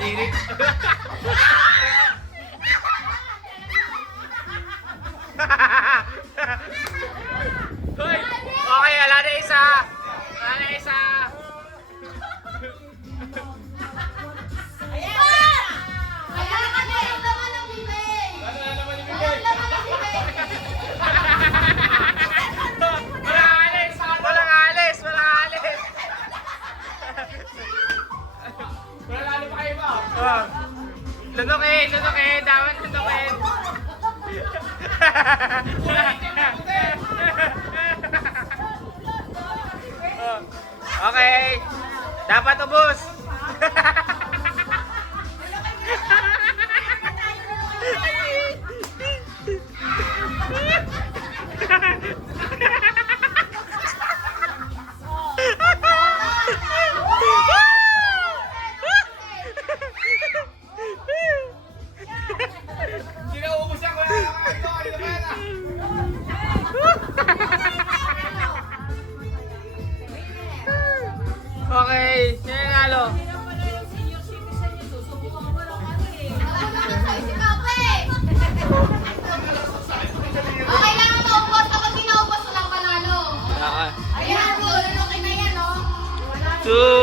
Init. Hoy! Okay, wala na isa. Wala na isa. Walang alis! Walang alis! Walang alis! Wala lalo pa kayo ba? Lunukin! Lunukin! Dapat lunukin! Okay! Dapat ubos! Okay, sino yung nalo? Okay lang ito, ubos. Kapag pinaubos, walang panalo. Okay. Ayan, bro. Lulukin na yan, oh. 2